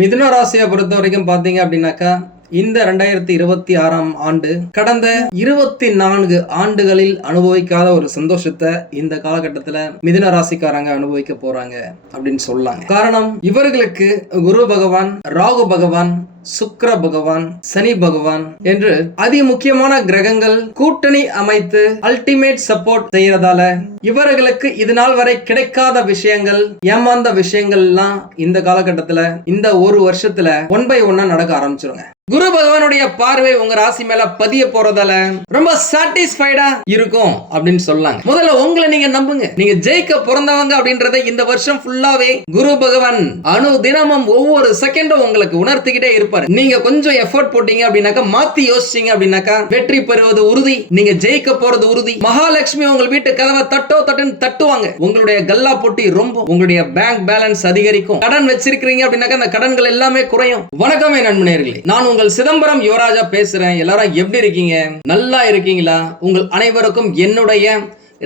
மிதுன ராசியை பொறுத்த வரைக்கும் பாத்தீங்க அப்படின்னாக்கா, இந்த 2026ஆம் ஆண்டு கடந்த 24 ஆண்டுகளில் அனுபவிக்காத ஒரு சந்தோஷத்தை இந்த காலகட்டத்தில் மிதுன ராசிக்காரங்க அனுபவிக்க போறாங்க அப்படின்னு சொல்லலாம். காரணம், இவர்களுக்கு குரு பகவான், ராகு பகவான், சுக்கிர பகவான், சனி பகவான் என்று அதி முக்கியமான கிரகங்கள் கூட்டணி அமைத்து அல்டிமேட் சப்போர்ட் செய்யறதால இவர்களுக்கு இது நாள் வரை கிடைக்காத விஷயங்கள், ஏமாந்த விஷயங்கள் எல்லாம் இந்த காலகட்டத்துல இந்த ஒரு வருஷத்துல 1 by 1 நடக்க ஆரம்பிச்சிருங்க. குரு பகவானுடைய பார்வை உங்க ராசி மேல பதிய போறதால ரொம்ப சாட்டிஸ்ஃபைடா இருக்கும் அப்படின்னு சொல்லாங்க. முதல்ல உங்களை நீங்க நம்புங்க. நீங்க ஜெயிக்க பிறந்தவங்க அப்படின்றத இந்த வருஷம் ஃபுல்லாவே குரு பகவான் தினமும் ஒவ்வொரு செகண்டும் உங்களுக்கு உணர்த்திக்கிட்டே இருப்பாரு. நீங்க கொஞ்சம் எஃபோர்ட் போட்டீங்க அப்படின்னாக்கா, மாத்தி யோசிச்சீங்க அப்படின்னாக்கா, வெற்றி பெறுவது உறுதி, நீங்க ஜெயிக்க போறது உறுதி. மகாலட்சுமி உங்கள் வீட்டு கதவை தட்டுன்னு தட்டுவாங்க. உங்களுடைய கல்லா பொட்டி ரொம்ப, உங்களுடைய பேங்க் பேலன்ஸ் அதிகரிக்கும். கடன் வச்சிருக்கீங்க அப்படின்னாக்கா அந்த கடன்கள் எல்லாமே குறையும். வணக்கம் நண்பர்களே, நான் உங்கள் சிதம்பரம் யுவராஜா பேசுறேன். எல்லாரும் எப்படி இருக்கீங்க? நல்லா இருக்கீங்களா? உங்கள் அனைவருக்கும் என்னுடைய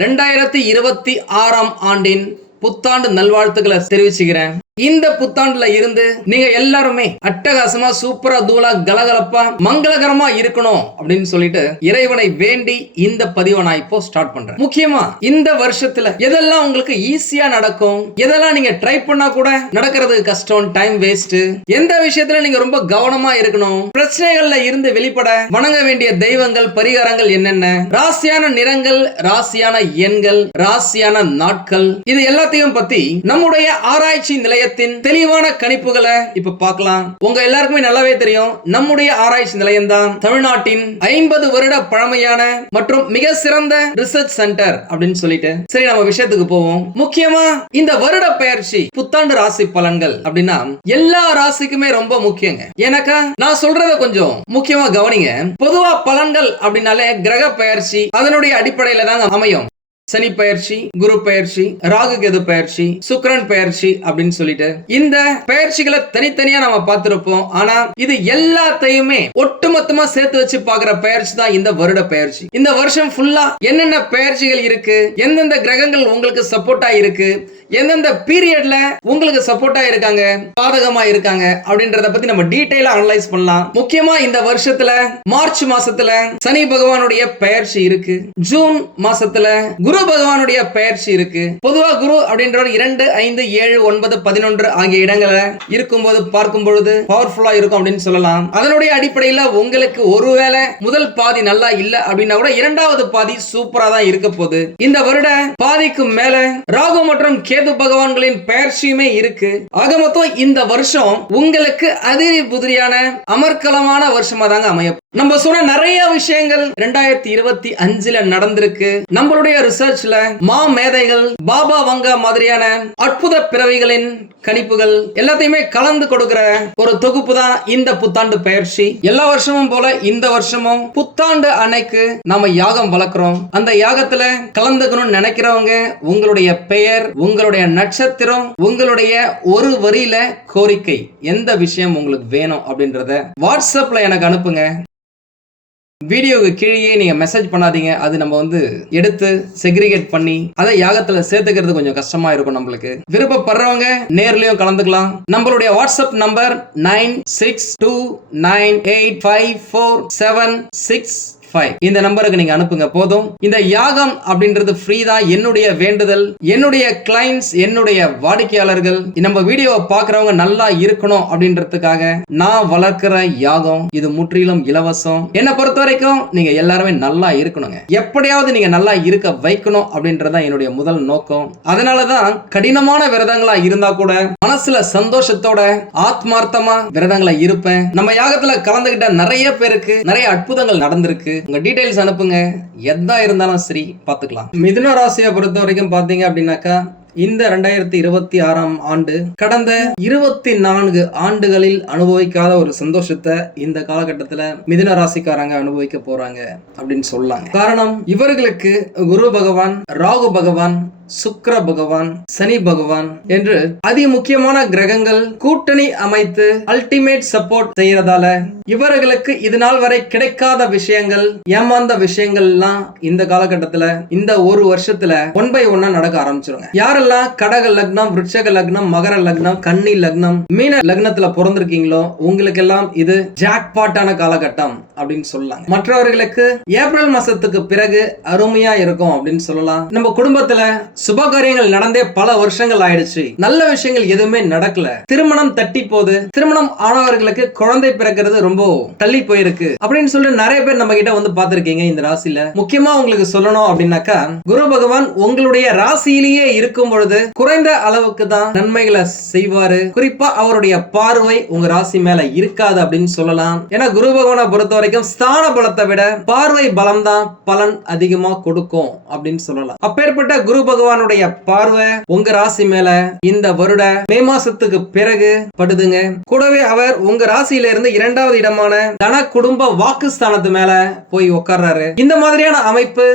2026ஆம் ஆண்டின் புத்தாண்டு நல்வாழ்த்துக்களை தெரிவிச்சுக்கிறேன். இந்த புத்தாண்டுல இருந்து நீங்க எல்லாருமே அட்டகாசமா, சூப்பரா, தூளா, கலகலப்பா, மங்களகரமா இருக்கணும் அப்படின்னு சொல்லிட்டு இறைவனை வேண்டி இந்த பதிவை நான் இப்போ ஸ்டார்ட் பண்றேன். முக்கியமா இந்த வருஷத்துல எதெல்லாம் உங்களுக்கு ஈஸியா நடக்கும், எதெல்லாம் நீங்க ட்ரை பண்ணா கூட நடக்கிறது கஷ்டம், டைம் வேஸ்ட், எந்த விஷயத்துல நீங்க ரொம்ப கவனமா இருக்கணும், பிரச்சனைகள்ல இருந்து வெளிப்பட வணங்க வேண்டிய தெய்வங்கள், பரிகாரங்கள் என்னென்ன, ராசியான நிறங்கள், ராசியான எண்கள், ராசியான நாட்கள், இது எல்லாத்தையும் பத்தி நம்முடைய ஆராய்ச்சி நிலைய தெளிவான கணிப்புகளை இப்ப பார்க்கலாம். உங்க எல்லாருக்குமே நல்லாவே தெரியும், நம்முடைய ஆராய்ச்சி நிலையம் தான் தமிழ்நாட்டின் 50 வருட பழமையான மற்றும் மிக சிறந்த ரிசர்ச் சென்டர் அப்படின்னு சொல்லிட்டு. சரி, நம்ம விஷயத்துக்கு போவோம். முக்கியமா இந்த வருட பெயர்ச்சி புத்தாண்டு ராசி பலன்கள் அப்படின்னா எல்லா ராசிக்குமே ரொம்ப முக்கியங்க. எனக்கா நான் சொல்றத கொஞ்சம் முக்கியமா கவனிங்க. பொதுவா பலன்கள் அப்படின்னாலே கிரக பெயர்ச்சி அதனுடைய அடிப்படையில தான் அமையும். சனி பெயர்ச்சி, குரு பெயர்ச்சி, ராகு கேது பெயர்ச்சி, சுக்கிரன் பெயர்ச்சி அப்படின்னு சொல்லிட்டு இந்த பெயர்ச்சிகளை தனித்தனியா நம்ம பார்த்திருப்போம். ஆனா இது எல்லாத்தையுமே ஒட்டுமொத்தமா சேர்த்து வச்சு பாக்குற பெயர்ச்சி தான் இந்த வருட பெயர்ச்சி. இந்த வருஷம் ஃபுல்லா என்னென்ன பெயர்ச்சிகள் இருக்கு, எந்தெந்த கிரகங்கள் உங்களுக்கு சப்போர்ட்டா இருக்கு, எந்தெந்த பீரியட்ல உங்களுக்கு சப்போர்ட்டா இருக்காங்க, பாதகமா இருக்காங்க அப்படின்றத பத்தி நம்ம டீடைலா அனலைஸ் பண்ணலாம். முக்கியமா இந்த வருஷத்துல மார்ச் மாசத்துல சனி பகவானுடைய பெயர்ச்சி இருக்கு. ஜூன் மாசத்துல குரு பகவானுடைய பெயர்ச்சி இருக்கு. பொதுவா குரு அப்படின்றவர் 2, 5, 7, 9, 11 ஆகிய இடங்களை இருக்கும்போது பார்க்கும் பொழுது பவர்ஃபுல்லா இருக்கும் அப்படின்னு சொல்லலாம். அதனுடைய அடிப்படையில் உங்களுக்கு ஒருவேளை முதல் பாதி நல்லா இல்ல அப்படின்னா கூட இரண்டாவது பாதி சூப்பரா தான் இருக்க போகுது. இந்த வருட பாதிக்கு மேல ராகு மற்றும் கேது பகவான்களின் பெயர்ச்சியுமே இருக்கு. ஆக மொத்தம் இந்த வருஷம் உங்களுக்கு அதிரி புதிரியான அமர்க்கலமான வருஷமா தாங்க அமையும். நம்ம சொன்ன நிறைய விஷயங்கள் 2025ல நடந்திருக்கு. நம்மளுடைய ரிசர்ச்ல மா மேதைகள், பாபா வங்கா மாதிரியான அற்புத பிறவிகளின் கணிப்புகள் எல்லாத்தையுமே கலந்து கொடுக்கிற ஒரு தொகுப்பு தான் இந்த புத்தாண்டு பெயர்ச்சி. எல்லா வருஷமும் போல இந்த வருஷமும் புத்தாண்டு அன்னைக்கு நாம யாகம் வளர்க்கிறோம். அந்த யாகத்துல கலந்துக்கணும்னு நினைக்கிறவங்க உங்களுடைய பெயர், உங்களுடைய நட்சத்திரம், உங்களுடைய ஒரு வரியில கோரிக்கை, எந்த விஷயம் உங்களுக்கு வேணும் அப்படின்றத வாட்ஸ்அப்ல எனக்கு அனுப்புங்க. வீடியோக்கு கீழே நீங்க மெசேஜ் பண்ணாதீங்க. அது நம்ம எடுத்து செக்ரிகேட் பண்ணி அதை யாகத்துல சேர்த்துக்கிறது கொஞ்சம் கஷ்டமா இருக்கும். நம்மளுக்கு விருப்பப்படுறவங்க நேர்லயும் கலந்துக்கலாம். நம்மளுடைய வாட்ஸ்அப் நம்பர் 9629854765. இந்த நம்பருக்கு நீங்க அனுப்புங்க போதும். இந்த யாகம் அப்படின்றது ஃப்ரீ தான். என்னுடைய வேண்டுதல், என்னுடைய கிளைண்ட்ஸ், என்னுடைய வாடிக்கையாளர்கள் நம்ம வீடியோவை பார்க்கறவங்க நல்லா இருக்கணும் அப்படின்றதுக்காக நான் வளர்க்கிற யாகம் இது முற்றிலும் இலவசம். என்னை பொறுத்த வரைக்கும் நீங்க எல்லாருமே நல்லா இருக்கணுங்க. எப்படியாவது நீங்க நல்லா இருக்க வைக்கணும் அப்படின்றத என்னுடைய முதல் நோக்கம். அதனாலதான் கடினமான விரதங்களா இருந்தா கூட மனசுல சந்தோஷத்தோட ஆத்மார்த்தமா விரதங்களை இருப்பேன். நம்ம யாகத்துல கலந்துகிட்ட நிறைய பேருக்கு நிறைய அற்புதங்கள் நடந்திருக்கு. உங்க டீடைல்ஸ் அனுப்புங்க. எதா இருந்தாலும் சரி பார்த்துக்கலாம். மிதுன ராசியை பொறுத்த வரைக்கும் பாத்தீங்க அப்படின்னாக்கா, இந்த 2026ஆம் ஆண்டு கடந்த 24 ஆண்டுகளில் அனுபவிக்காத ஒரு சந்தோஷத்தை இந்த காலகட்டத்தில் மிதுன ராசிக்காரங்க அனுபவிக்க போறாங்க அப்படின்னு சொல்லலாம். காரணம், இவர்களுக்கு குரு பகவான், ராகு பகவான், சுக்கிர பகவான், சனி பகவான் என்று அதி முக்கியமான கிரகங்கள் கூட்டணி அமைத்து அல்டிமேட் சப்போர்ட் செய்யறதால இவர்களுக்கு இது நாள் வரை கிடைக்காத விஷயங்கள், ஏமாந்த விஷயங்கள் எல்லாம் இந்த காலகட்டத்துல இந்த ஒரு வருஷத்துல 1 by 1 நடக்க ஆரம்பிச்சிருங்க. யாரெல்லாம் கடக லக்னம், விருட்சக லக்னம், மகர லக்னம், கன்னி லக்னம், மீன லக்னத்துல பிறந்திருக்கீங்களோ உங்களுக்கு எல்லாம் இது ஜாக்பாட்டான காலகட்டம் அப்படின்னு சொல்லலாம். மற்றவர்களுக்கு ஏப்ரல் மாசத்துக்கு பிறகு அருமையா இருக்கும் அப்படின்னு சொல்லலாம். நம்ம குடும்பத்துல சுபகாரியங்கள் நடந்தே பல வருஷங்கள் ஆயிடுச்சு, நல்ல விஷயங்கள் எதுவுமே நடக்கல, திருமணம் தட்டி போது, திருமணம் ஆனவர்களுக்கு குழந்தை பிறக்கிறது ரொம்ப தள்ளி போயிருக்கு அப்படின்னு சொல்லிட்டு நிறைய பேர் நம்ம கிட்ட வந்து பார்த்திருக்கீங்க. இந்த ராசியில முக்கியமா உங்களுக்கு சொல்லணும் அப்படின்னாக்கா, குரு பகவான் உங்களுடைய ராசியிலேயே இருக்கும் பொழுது குறைந்த அளவுக்கு தான் நன்மைகளை செய்வாரு. குறிப்பா அவருடைய பார்வை உங்க ராசி மேல இருக்காது அப்படின்னு சொல்லலாம். ஏன்னா குரு பகவானை பொறுத்த வரைக்கும் ஸ்தான பலத்தை விட பார்வை பலம் தான் பலன் அதிகமா கொடுக்கும் அப்படின்னு சொல்லலாம். அப்பேற்பட்ட குரு பகவானுடைய பார்வை உங்க ராசி மேல இந்த வருட மே மாசத்துக்கு பிறகு படுதுங்க. கூடவே அவர் உங்க ராசியில இருந்து 2வது இடமான தன குடும்ப வாக்குஸ்தானத்து மேல போய் உட்கார்றாரு. இந்த மாதிரியான அமைப்பு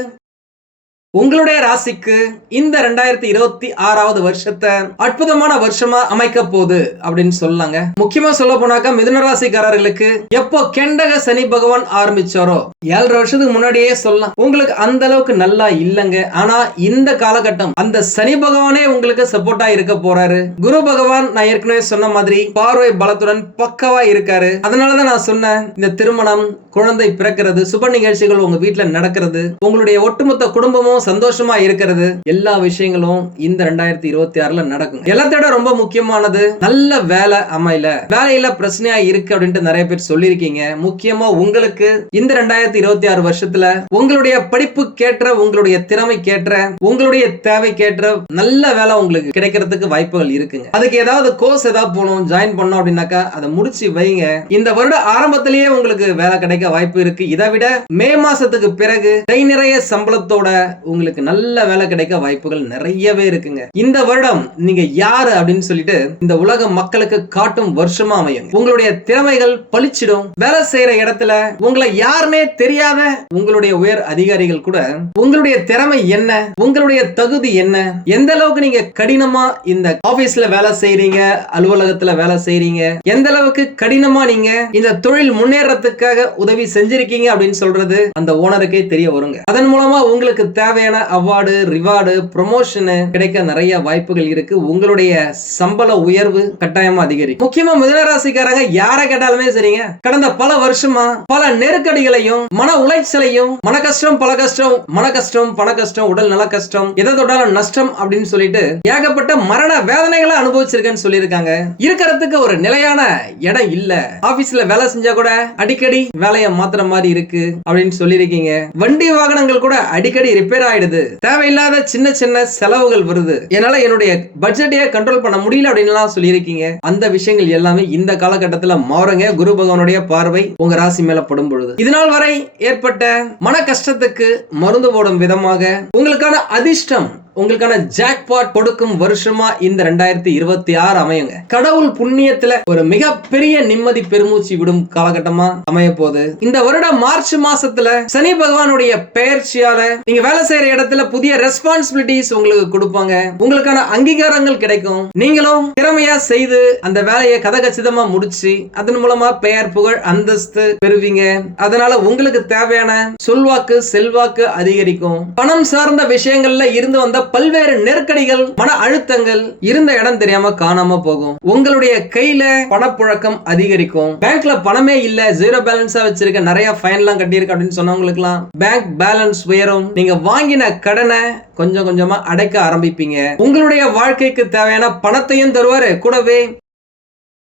உங்களுடைய ராசிக்கு இந்த 2026வது வருஷத்தை அற்புதமான வருஷமா அமைக்க போகுது அப்படின்னு சொல்லலாங்க. முக்கியமா சொல்ல போனாக்கா மிதுன ராசிக்காரர்களுக்கு எப்போ கெண்டக சனி பகவான் ஆரம்பிச்சாரோ 7 வருஷத்துக்கு முன்னாடியே சொல்லலாம் உங்களுக்கு அந்த அளவுக்கு நல்லா இல்லங்க. ஆனா இந்த காலகட்டம் அந்த சனி பகவானே உங்களுக்கு சப்போர்ட்டா இருக்க போறாரு. குரு பகவான் நான் ஏற்கனவே சொன்ன மாதிரி பார்வை பலத்துடன் பக்கவா இருக்காரு. அதனாலதான் நான் சொன்னேன், இந்த திருமணம், குழந்தை பிறக்கிறது, சுப நிகழ்ச்சிகள் உங்க வீட்டுல நடக்கிறது, உங்களுடைய ஒட்டுமொத்த குடும்பமும் சந்தோஷமா இருக்கிறது, எல்லா விஷயங்களும் இந்த 2026ல நடக்கும். எல்லாத்தோட ரொம்ப முக்கியமானது நல்ல வேலை அமையல, வேலையில பிரச்சனையா இருக்கு அப்படின்ட்டு நிறைய பேர் சொல்லியிருக்கீங்க. முக்கியமா உங்களுக்கு இந்த 2026 வருஷத்துல உங்களுடைய படிப்பு கேட்ட, உங்களுடைய திறமை கேட்ட, உங்களுடைய தேவை கேட்ட நல்ல வேலை உங்களுக்கு கிடைக்கிறதுக்கு வாய்ப்புகள் இருக்குங்க. அதுக்கு ஏதாவது கோர்ஸ் ஏதாவது போகணும், ஜாயின் பண்ணோம் அப்படின்னாக்கா அதை முடிச்சு வைங்க. இந்த வருட ஆரம்பத்திலேயே உங்களுக்கு வேலை கிடைக்க வாய்ப்பு இருக்கு. இதை விட மே மாசத்துக்கு பிறகு கை நிறைய சம்பளத்தோட உங்களுக்கு நல்ல வேலை கிடைக்க வாய்ப்புகள் நிறையவே இருக்குங்க. இந்த வருடம் நீங்க யாரு அப்படின்னு சொல்லிட்டு இந்த உலக மக்களுக்கு காட்டும் வருஷமா அமையும். உங்களுடைய திறமைகள் பளிச்சிடும். வேலை செய்யற இடத்துல உங்களை யாருமே தெரியாத உங்களுடைய உயர் அதிகாரிகள் கூட உங்களுடைய திறமை என்ன, உங்களுடைய தகுதி என்ன, எந்த அளவுக்கு நீங்க கடினமா இந்த ஆபீஸ்ல வேலை செய்றீங்க, அலுவலகத்துல வேலை செய்றீங்க, எந்த அளவுக்கு கடினமா நீங்க இந்த தொழில் முன்னேறதுக்காக உதவி செஞ்சிருக்கீங்க அப்படின்னு சொல்றது அந்த ஓனருக்கே தெரிய வருங்க. அதன் மூலமா உங்களுக்கு தேவையான அவார்டு, ரிவார்டு, ப்ரமோஷன் கிடைக்க நிறைய வாய்ப்புகள் இருக்கு. உங்களுடைய சம்பள உயர்வு கட்டாயமா அதிகரிக்கும். முக்கியமா மிதுன ராசிக்காரங்க யாரை கேட்டாலுமே சரிங்க, கடந்த பல வருஷமா பல நெருக்கடிகளையும் மன உளைச்சலையும், மன கஷ்டம், பல கஷ்டம், மன கஷ்டம், பண கஷ்டம், உடல் நல கஷ்டம், எதை தொட்டாலும் நஷ்டம் அப்படின்னு சொல்லிட்டு ஏகப்பட்ட மரண வேதனைகளை அனுபவிச்சிருக்கேன்னு சொல்லியிருக்காங்க. இருக்கிறதுக்கு ஒரு நிலையான இடம் இல்ல, ஆபீஸ்ல வேலை செஞ்சா கூட அடிக்கடி வேலையை மாத்திர மாதிரி இருக்கு அப்படின்னு சொல்லியிருக்கீங்க. வண்டி வாகனங்கள் கூட அடிக்கடி ரிப்பேர் ஆயிடுது, தேவையில்லாத சின்ன சின்ன செலவுகள் வருது, என்னால என்னுடைய பட்ஜெட்டையே கண்ட்ரோல் பண்ண முடியல அப்படின்னு சொல்லியிருக்கீங்க. அந்த விஷயங்கள் எல்லாமே இந்த காலகட்டத்தில் மாறுங்க. குரு பகவானுடைய பார்வை உங்க ராசி மேல படும் பொழுது இதனால் வரை ஏற்பட்ட மன கஷ்டத்துக்கு மருந்து போடும் விதமாக உங்களுக்கான அதிர்ஷ்டம், உங்களுக்கான ஜாக்பாட் கொடுக்கும் வருஷமா இந்த 2026 அமையுங்க. கடவுள் புண்ணியத்துல ஒரு மிகப்பெரிய நிம்மதி பெருமூச்சு விடும் காலகட்டமா அமைய போகுது. இந்த வருடம் மார்ச் மாசத்துல சனி பகவானுடைய பெயர்ச்சியால நீங்க வேலை செய்யற இடத்துல புதிய ரெஸ்பான்சிபிலிட்டிஸ் உங்களுக்கு கொடுப்பாங்க. உங்களுக்கான அங்கீகாரங்கள் கிடைக்கும். நீங்களும் திறமையா செய்து அந்த வேலையை கதகச்சிதமா முடிச்சு அதன் மூலமா பெயர், புகழ், அந்தஸ்து பெறுவீங்க. அதனால உங்களுக்கு தேவையான சொல்வாக்கு, செல்வாக்கு அதிகரிக்கும். பணம் சார்ந்த விஷயங்கள்ல இருந்து வந்த பல்வேறு நெருக்கடிகள், மன அழுத்தங்கள் இருந்த இடம் தெரியாம காணாம போகும். உங்களுடைய கையில பணப்புழக்கம் அதிகரிக்கும். பேங்க்ல பணமே இல்ல, ஜீரோ பேலன்ஸா வச்சிருக்க, நிறைய ஃபைன்லாம் கட்டியிருக்க அப்படின்னு சொன்னவங்களுக்கு பேங்க் பேலன்ஸ் உயரும். நீங்க வாங்கின கடனை கொஞ்சம் கொஞ்சமா அடைக்க ஆரம்பிப்பீங்க. உங்களுடைய வாழ்க்கைக்கு தேவையான பணத்தையும் தருவாரு, கூடவே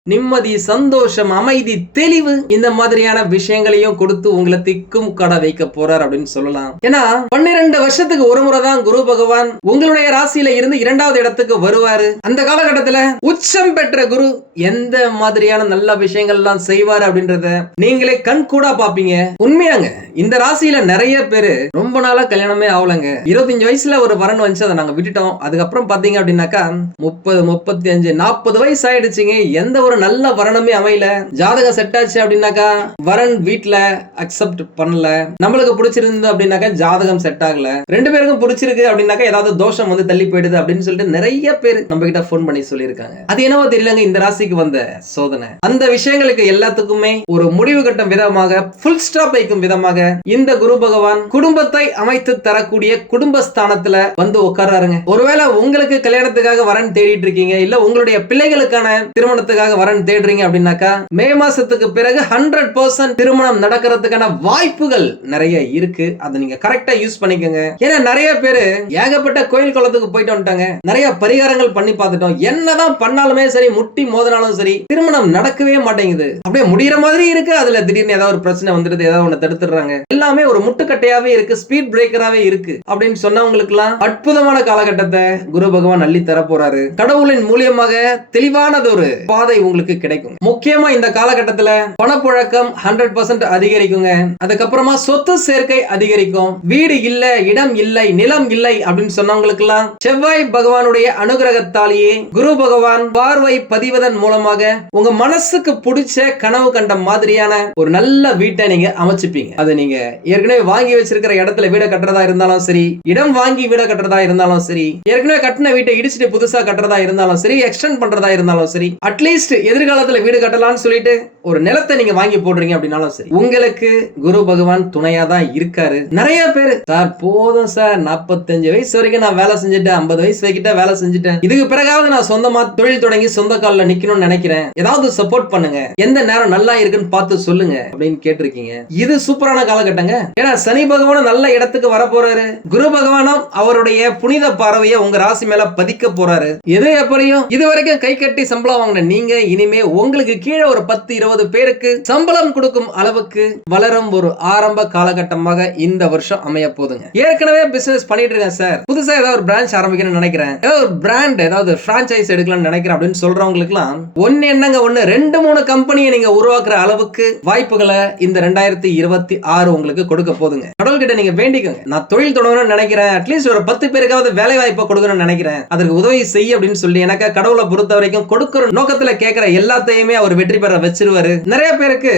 நிம்மதி, சந்தோஷம், அமைதி, தெளிவு இந்த மாதிரியான விஷயங்களையும் கொடுத்து உங்களை திக்கும் கடை வைக்க போறார் அப்படின்னு சொல்லலாம். ஏன்னா 12 வருஷத்துக்கு ஒரு முறை தான் குரு பகவான் உங்களுடைய ராசியில இருந்து 2வது இடத்துக்கு வருவாரு. அந்த காலகட்டத்துல உச்சம் பெற்ற குரு எந்த மாதிரியான நல்ல விஷயங்கள் எல்லாம் செய்வாரு அப்படின்றத நீங்களே கண் கூட பாப்பீங்க. உண்மையாங்க, இந்த ராசியில நிறைய பேரு ரொம்ப நாளா கல்யாணமே ஆகலங்க. 25 வயசுல ஒரு வரன் வந்துச்சு, அதை நாங்க விட்டுட்டோம். அதுக்கப்புறம் பாத்தீங்க அப்படின்னாக்கா 30, 35, 40 வயசு ஆயிடுச்சுங்க. எந்த ஒரு ஒரு நல்ல வரனமே அமையல, ஜாதகம் செட் ஆச்சு அப்படின்னாக்கா வரன் வீட்டுல அக்செப்ட் பண்ணல, நம்மளுக்கு பிடிச்சிருந்து அப்படின்னாக்கா ஜாதகம் செட் ஆகல, ரெண்டு பேருக்கும் பிடிச்சிருக்கு அப்படின்னாக்கா ஏதாவது தோஷம் வந்து தள்ளி போயிடுது அப்படின்னு சொல்லிட்டு நிறைய பேர் நம்ம கிட்ட போன் பண்ணி சொல்லியிருக்காங்க. அது என்னவோ தெரியலங்க, இந்த ராசிக்கு வந்த சோதனை. அந்த விஷயங்களுக்கு எல்லாத்துக்குமே ஒரு முடிவு கட்டும் விதமாக, ஃபுல் ஸ்டாப் வைக்கும் விதமாக இந்த குரு பகவான் குடும்பத்தை அமைத்து தரக்கூடிய குடும்பஸ்தானத்துல வந்து உட்கார்றாருங்க. ஒருவேளை உங்களுக்கு கல்யாணத்துக்காக வரன் தேடிட்டு இருக்கீங்க, இல்ல உங்களுடைய பிள்ளைகளுக்கான திருமணத்துக்காக வரன் தேடுறீங்க அப்படின்னாக்கா மே மாசத்துக்கு பிறகு 100% திருமணம் நடக்கிறதுக்கான வாய்ப்புகள் நிறைய இருக்கு. அதை நீங்க கரெக்டா யூஸ் பண்ணிக்கோங்க. ஏன்னா நிறைய பேரு ஏகப்பட்ட கோயில் குளத்துக்கு போயிட்டு வந்துட்டாங்க, நிறைய பரிகாரங்கள் பண்ணி பார்த்துட்டோம், என்னதான் பண்ணாலுமே சரி, முட்டி மோதினாலும் சரி, திருமணம் நடக்கவே மாட்டேங்குது. அப்படியே முடிகிற மாதிரி இருக்கு, அதுல திடீர்னு ஏதாவது ஒரு பிரச்சனை வந்துடுது, ஏதாவது ஒண்ணு தடுத்துறாங்க, எல்லாமே ஒரு முட்டுக்கட்டையாவே இருக்கு, ஸ்பீட் பிரேக்கராவே இருக்கு அப்படின்னு சொன்னவங்களுக்கு எல்லாம் அற்புதமான காலகட்டத்தை குரு பகவான் அள்ளி தர போறாரு. கடவுளின் மூலியமாக தெளிவானது ஒரு பாதை உங்களுக்கு கிடைக்கும். முக்கியமா இந்த காலகட்டத்துல பணப்புழக்கம் 100% அதிகரிக்குங்க. அதுக்கப்புறமா சொத்து சேர்க்கை அதிகரிக்கும். வீடு இல்ல, இடம் இல்லை, நிலம் இல்லை அப்படின்னு சொன்னவங்களுக்கு எல்லாம் செவ்வாய் பகவானுடைய அனுகிரகத்தாலேயே குரு பகவான் பார்வை பதிவதன் மூலமாக உங்க மனசுக்கு பிடிச்ச கனவு கண்ட மாதிரியான ஒரு நல்ல வீட்டை நீங்க அமைச்சுப்பீங்க. அது நீங்க ஏற்கனவே வாங்கி வச்சிருக்கிற இடத்துல வீட கட்டுறதா இருந்தாலும் சரி, இடம் வாங்கி வீட கட்டுறதா இருந்தாலும் சரி, ஏற்கனவே கட்டின வீட்டை இடிச்சுட்டு புதுசா கட்டுறதா இருந்தாலும் சரி, எக்ஸ்டெண்ட் பண்றதா இருந்தாலும் சரி, அட்லீஸ்ட் எதிர்காலத்துல வீடு கட்டலாம்னு சொல்லிட்டு ஒரு நிலத்தை நீங்க வாங்கி போடுறீங்க அப்படின்னாலும் சரி, உங்களுக்கு குரு பகவான் துணையா தான் இருக்காரு. நிறைய பேர் சார் போதும் சார், 45 வயசு வரைக்கும் நான் வேலை செஞ்சுட்டேன், 50 வயசு வரைக்கும் வேலை செஞ்சுட்டேன், இதுக்கு பிறகாவது நான் சொந்தமா தொழில் தொடங்கி சொந்த காலில் நிக்கணும்னு நினைக்கிறேன், ஏதாவது சப்போர்ட் பண்ணுங்க, எந்த நேரம் நல்லா இருக்குன்னு பார்த்து சொல்லுங்க அப்படின்னு கேட்டிருக்கீங்க. இது சூப்பரான காலகட்டங்க. ஏன்னா சனி பகவானும் நல்ல இடத்துக்கு வர போறாரு, குரு பகவானும் அவருடைய புனித பார்வையை உங்க ராசி மேல பதிக்க போறாரு. எது எப்படியும் இது வரைக்கும் கை கட்டி சம்பளம் வாங்கின நீங்க இனிமே உங்களுக்கு கீழே ஒரு 10-20 பேருக்கு சம்பளம் கொடுக்கும் அளவுக்கு வளரும் ஒரு ஆரம்ப காலகட்டமாக இந்த வருஷம் அமைய போதுங்க. ஏற்கனவே பிசினஸ் பண்ணிட்டு இருக்கேன் சார், புதுசா ஏதாவது ஒரு பிரான்ச் ஆரம்பிக்கணும்னு நினைக்கிறேன், ஏதாவது ஒரு பிராண்ட், ஏதாவது பிரான்சைஸ் எடுக்கலாம்னு நினைக்கிறேன் அப்படின்னு சொல்றவங்களுக்கு எல்லாம் ஒன்னு என்னங்க, 2-3 கம்பெனியை நீங்க உருவாக்குற அளவுக்கு வாய்ப்புகளை இந்த 2026 உங்களுக்கு கொடுக்க போதுங்க. கடவுள்கிட்ட நீங்க வேண்டிக்கோங்க, நான் தொழில் தொடங்கணும்னு நினைக்கிறேன், அட்லீஸ்ட் ஒரு 10 பேருக்காவது வேலை வாய்ப்பை கொடுக்கணும்னு நினைக்கிறேன், அதற்கு உதவி செய்ய அப்படின்னு சொல்லி எனக்கு கடவுளை பொறுத்த வரைக்கும் கொடுக்கிற நோக்கத்துல கேட்கிற எல்லாத்தையுமே அவர் வெற்றி பெற வச்சிருவாரு. நிறைய பேருக்கு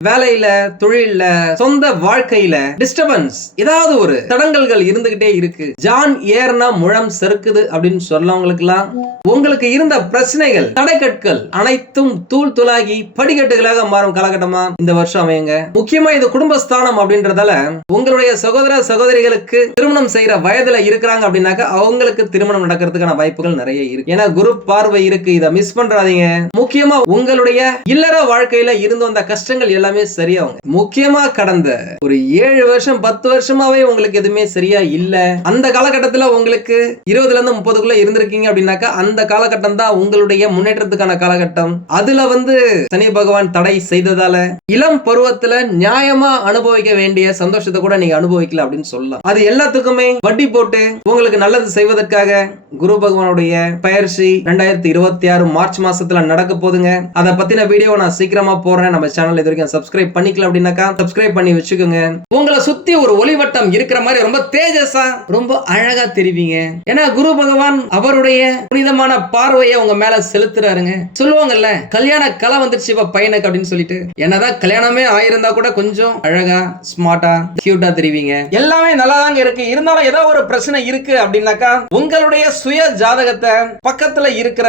வேலையில, தொழில்ல, சொந்த வாழ்க்கையில டிஸ்டர்பன்ஸ், ஏதாவது ஒரு தடங்கல்கள் இருந்துகிட்டே இருக்கு. ஜான் ஏர்னா முழம் செருக்குது அப்படின்னு சொல்லவங்களுக்கு எல்லாம் உங்களுக்கு இருந்த பிரச்சனைகள், தடைக்கற்கள் அனைத்தும் தூள் துளாகி படிக்கட்டுகளாக மாறும் காலகட்டமா இந்த வருஷம் அமையுங்க. முக்கியமா இது குடும்பஸ்தானம் அப்படின்றதால உங்களுடைய சகோதர சகோதரிகளுக்கு திருமணம் செய்யற வயதுல இருக்கிறாங்க அப்படின்னாக்கா அவங்களுக்கு திருமணம் நடக்கிறதுக்கான வாய்ப்புகள் நிறைய இருக்கு. ஏன்னா குரு பார்வை இருக்கு, இதை மிஸ் பண்றாதீங்க. முக்கியமா உங்களுடைய இல்லற வாழ்க்கையில இருந்து வந்த கஷ்டங்கள் எல்லாமே சரியாகும். முக்கியமா கடந்த ஒரு 7 வருஷம் 10 வருஷமாவே உங்களுக்கு எதுவுமே சரியா இல்ல, அந்த காலகட்டத்துல உங்களுக்கு 20ல இருந்து 30க்குள்ள இருந்திருக்கீங்க அப்படின்னாக்கா அந்த காலகட்டம் தான் உங்களுடைய முன்னேற்றத்துக்கான காலகட்டம். அதுல சனி பகவான் தடை செய்ததால இளம் பருவத்துல நியாயமா அனுபவிக்க வேண்டிய சந்தோஷத்தை கூட நீங்க அனுபவிக்கல அப்படின்னு சொல்லலாம். அது எல்லாத்துக்குமே வட்டி போட்டு உங்களுக்கு நல்லது செய்வதற்காக குரு பகவானுடைய பயிற்சி 2026 மார்ச் மாசத்துல நடக்க போதுங்க. அதை பத்தின வீடியோ நான் சீக்கிரமா போடுறேன். நம்ம சேனல் இது வரைக்கும் சப்ஸ்கிரைப் பண்ணிக்கல அப்படின்னாக்கா சப்ஸ்கிரைப் பண்ணி வச்சுக்கோங்க. உங்களை சுத்தி ஒரு ஒளிவட்டம் இருக்கிற மாதிரி ரொம்ப தேஜஸா, ரொம்ப அழகா தெரிவிங்க. ஏன்னா குரு பகவான் அவருடைய புனிதமான பார்வையை உங்க மேல செலுத்துறாருங்க. சொல்லுவாங்கல்ல, கல்யாண கலை வந்துருச்சு இப்ப பையனுக்கு அப்படின்னு சொல்லிட்டு, என்னதான் கல்யாணமே ஆயிருந்தா கூட கொஞ்சம் அழகா, ஸ்மார்ட்டா, கியூட்டா தெரிவிங்க. எல்லாமே நல்லா தாங்க இருக்கு. இருந்தாலும் ஏதோ ஒரு பிரச்சனை இருக்கு அப்படின்னாக்கா உங்களுடைய சுய ஜாதகத்தை பக்கத்துல இருக்கிற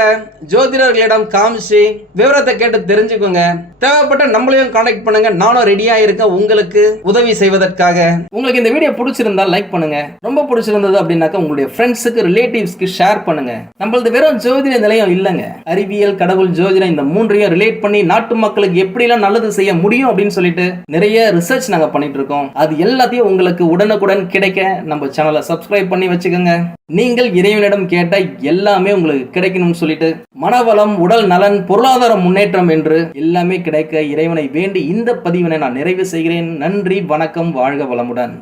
ஜோதிடர்களிடம் காமிச்சு விவரத்தை கேட்டு தெரிஞ்சுக்கோங்க. தேவைப்பட்ட நம்மளையும் கான்டாக்ட் பண்ணுங்க, நானும் ரெடியா இருக்கேன் உங்களுக்கு உதவி செய்வதற்காக. உங்களுக்கு இந்த வீடியோ பிடிச்சிருந்தா லைக் பண்ணுங்க, ரொம்ப பிடிச்சிருந்தது அப்படின்னாக்கா உங்களுடைய ஃப்ரெண்ட்ஸுக்கு, ரிலேட்டிவ்ஸ்க்கு ஷேர் பண்ணுங்க. நம்மளது வெறும் ஜோதிட நிலையம் இல்லைங்க, அறிவியல், கடவுள், ஜோதிடம் இந்த மூன்றையும் ரிலேட் பண்ணி நாட்டு மக்களுக்கு எப்படிலாம் நல்லது செய்ய முடியும் அப்படின்னு சொல்லிட்டு நிறைய ரிசர்ச் நாங்க பண்ணிட்டு இருக்கோம். அது எல்லாத்தையும் உங்களுக்கு உடனுக்குடன் கிடைக்க நம்ம சேனலை சப்ஸ்கிரைப் பண்ணி வச்சுக்கோங்க. நீங்கள் இறைவனிடம் கேட்ட எல்லாமே உங்களுக்கு கிடைக்கணும்னு சொல்லிட்டு மனவளம், உடல் நலன், பொருளாதார முன்னேற்றம் என்று எல்லாமே கிடைக்க இறைவனை வேண்டி இந்த பதிவினை நான் நிறைவு செய்கிறேன். நன்றி, வணக்கம், வாழ்க வளமுடன்.